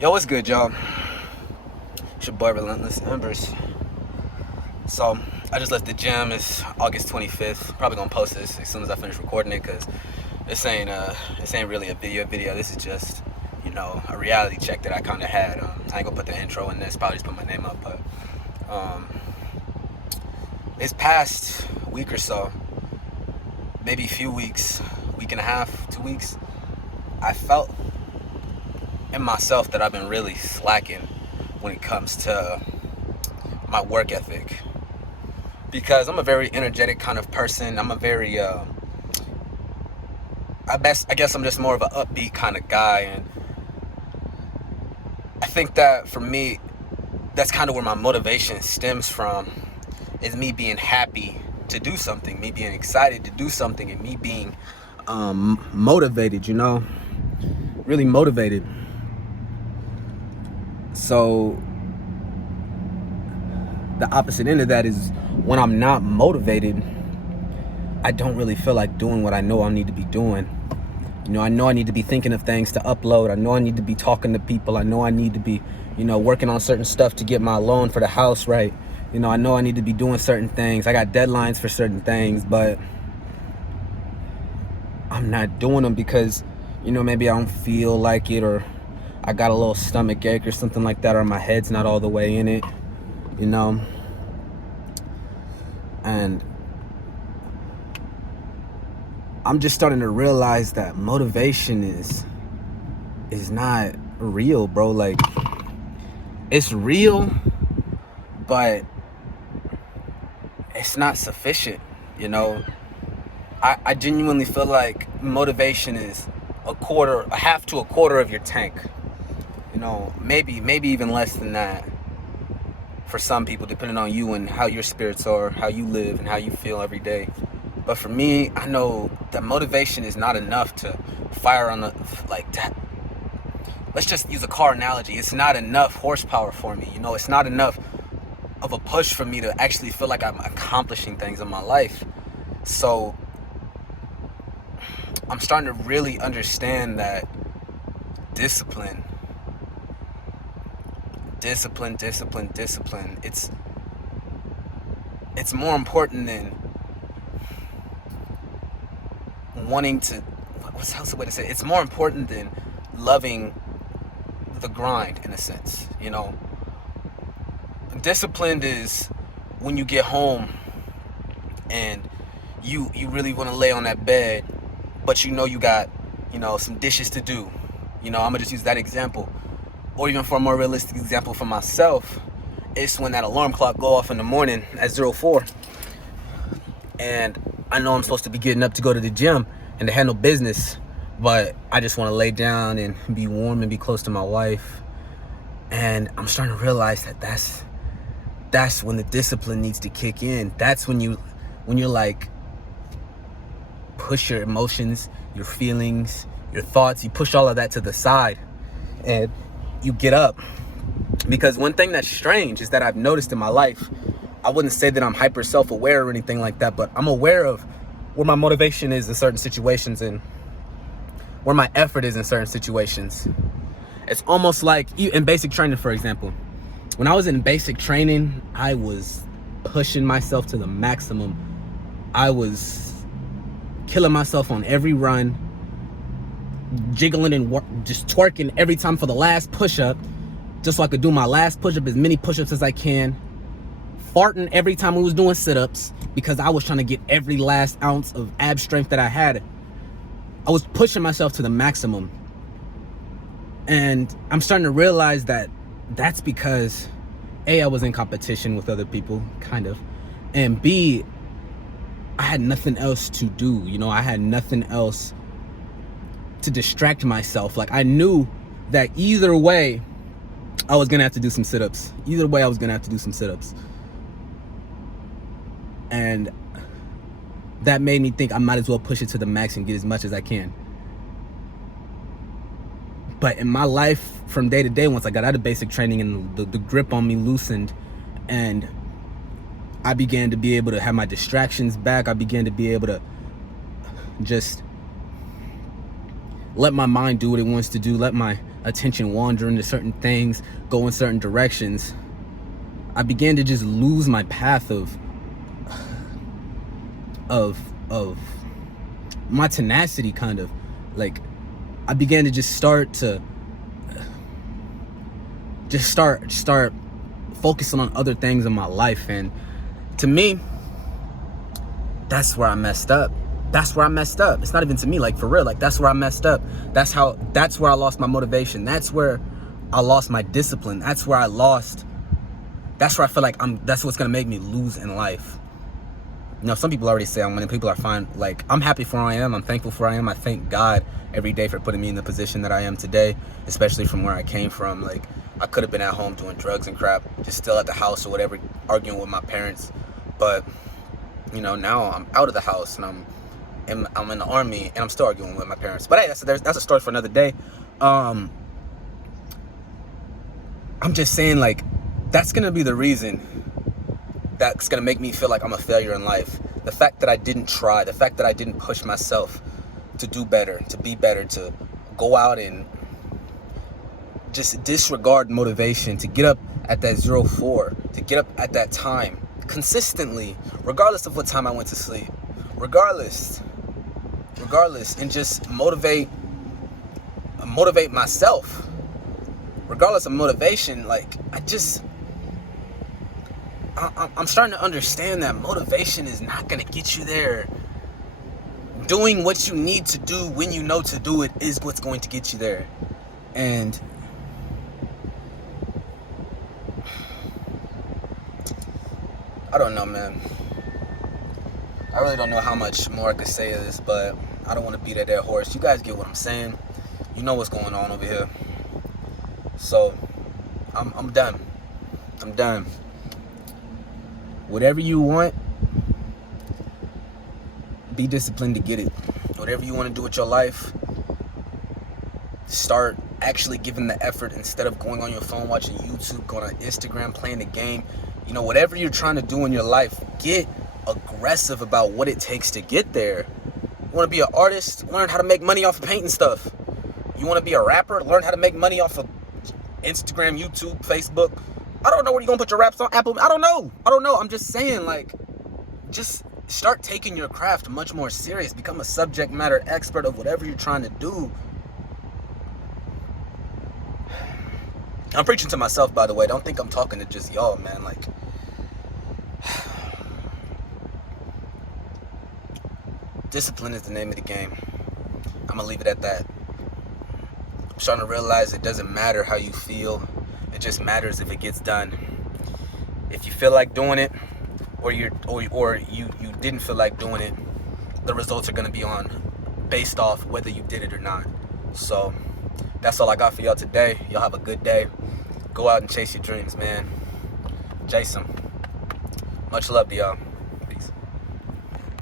Yo, what's good, y'all? It's your boy, Relentless Embers. So, I just left the gym. It's August 25th. Probably gonna post this as soon as I finish recording it, because this ain't really a video. This is just, a reality check that I kind of had. I ain't gonna put the intro in this, probably just put my name up, but this past week or so, maybe a few weeks, week and a half, 2 weeks, I felt in myself that I've been really slacking when it comes to my work ethic, because I'm a very energetic kind of person. I'm a very I guess I'm just more of an upbeat kind of guy, and I think that for me, that's kind of where my motivation stems from, is me being happy to do something, me being excited to do something, and me being motivated, really motivated. So the opposite end of that is when I'm not motivated, I don't really feel like doing what I know I need to be doing. I know I need to be thinking of things to upload. I know I need to be talking to people. I know I need to be, working on certain stuff to get my loan for the house right. I know I need to be doing certain things. I got deadlines for certain things, but I'm not doing them because, maybe I don't feel like it, or I got a little stomach ache or something like that, or my head's not all the way in it, and I'm just starting to realize that motivation is not real, bro. Like, it's real, but it's not sufficient, I genuinely feel like motivation is a half to a quarter of your tank. Maybe even less than that for some people, depending on you and how your spirits are, how you live, and how you feel every day. But for me, I know that motivation is not enough to fire on let's just use a car analogy. It's not enough horsepower for me. It's not enough of a push for me to actually feel like I'm accomplishing things in my life. So I'm starting to really understand that discipline. It's more important than wanting to, what's the way to say it? It's more important than loving the grind, in a sense. Disciplined is when you get home and you really want to lay on that bed, but you got some dishes to do. I'm gonna just use that example. Or even for a more realistic example for myself, it's when that alarm clock go off in the morning at 04, and I know I'm supposed to be getting up to go to the gym and to handle business, but I just want to lay down and be warm and be close to my wife. And I'm starting to realize that that's when the discipline needs to kick in. That's when you're like, push your emotions, your feelings, your thoughts, you push all of that to the side and you get up. Because one thing that's strange is that I've noticed in my life, I wouldn't say that I'm hyper self-aware or anything like that, but I'm aware of where my motivation is in certain situations and where my effort is in certain situations. It's almost like in basic training, for example. When I was in basic training, I was pushing myself to the maximum. I was killing myself on every run, jiggling and just twerking every time for the last push-up, just so I could do my last push-up, as many push-ups as I can, farting every time we was doing sit-ups, because I was trying to get every last ounce of ab strength that I had. I was pushing myself to the maximum. And I'm starting to realize that that's because A, I was in competition with other people, kind of, and B, I had nothing else to do. I had nothing else to distract myself. Like, I knew that either way I was gonna have to do some sit-ups. And that made me think I might as well push it to the max and get as much as I can. But in my life, from day to day, once I got out of basic training and the grip on me loosened, and I began to be able to have my distractions back, I began to be able to just let my mind do what it wants to do, let my attention wandering to certain things, go in certain directions, I began to just lose my path of my tenacity, kind of. Like, I began to just start focusing on other things in my life. And to me, that's where I messed up. That's where I messed up. It's not even to me, like, for real. Like, that's where I messed up. That's where I lost my motivation. That's where I lost my discipline. That's where I feel like that's what's gonna make me lose in life. You know, some people already say I'm winning. People are fine. Like, I'm happy for where I am. I'm thankful for where I am. I thank God every day for putting me in the position that I am today, especially from where I came from. Like, I could have been at home doing drugs and crap, just still at the house or whatever, arguing with my parents. But, you know, now I'm out of the house and I'm in the army and I'm still arguing with my parents. But hey, that's a story for another day. I'm just saying, like, that's gonna be the reason that's gonna make me feel like I'm a failure in life. The fact that I didn't try, the fact that I didn't push myself to do better, to be better, to go out and just disregard motivation, to get up at that 04, to get up at that time consistently, regardless of what time I went to sleep, regardless, and just motivate myself, regardless of motivation. Like, I'm starting to understand that motivation is not going to get you there. Doing what you need to do when you know to do it is what's going to get you there. And I don't know, man. I really don't know how much more I could say of this, but I don't want to beat a dead horse. You guys get what I'm saying. You know what's going on over here. So, I'm done. I'm done. Whatever you want, be disciplined to get it. Whatever you want to do with your life, start actually giving the effort instead of going on your phone, watching YouTube, going on Instagram, playing the game. You know, whatever you're trying to do in your life, get aggressive about what it takes to get there. You want to be an artist? Learn how to make money off of painting stuff. You want to be a rapper? Learn how to make money off of Instagram, YouTube, Facebook. I don't know where you're going to put your raps on. Apple. I don't know. I'm just saying, like, just start taking your craft much more serious. Become a subject matter expert of whatever you're trying to do. I'm preaching to myself, by the way. Don't think I'm talking to just y'all, man. Like, discipline is the name of the game. I'm going to leave it at that. I'm starting to realize it doesn't matter how you feel. It just matters if it gets done. If you feel like doing it, or you didn't feel like doing it, the results are gonna be based off whether you did it or not. So that's all I got for y'all today. Y'all have a good day. Go out and chase your dreams, man. Jason. Much love to y'all.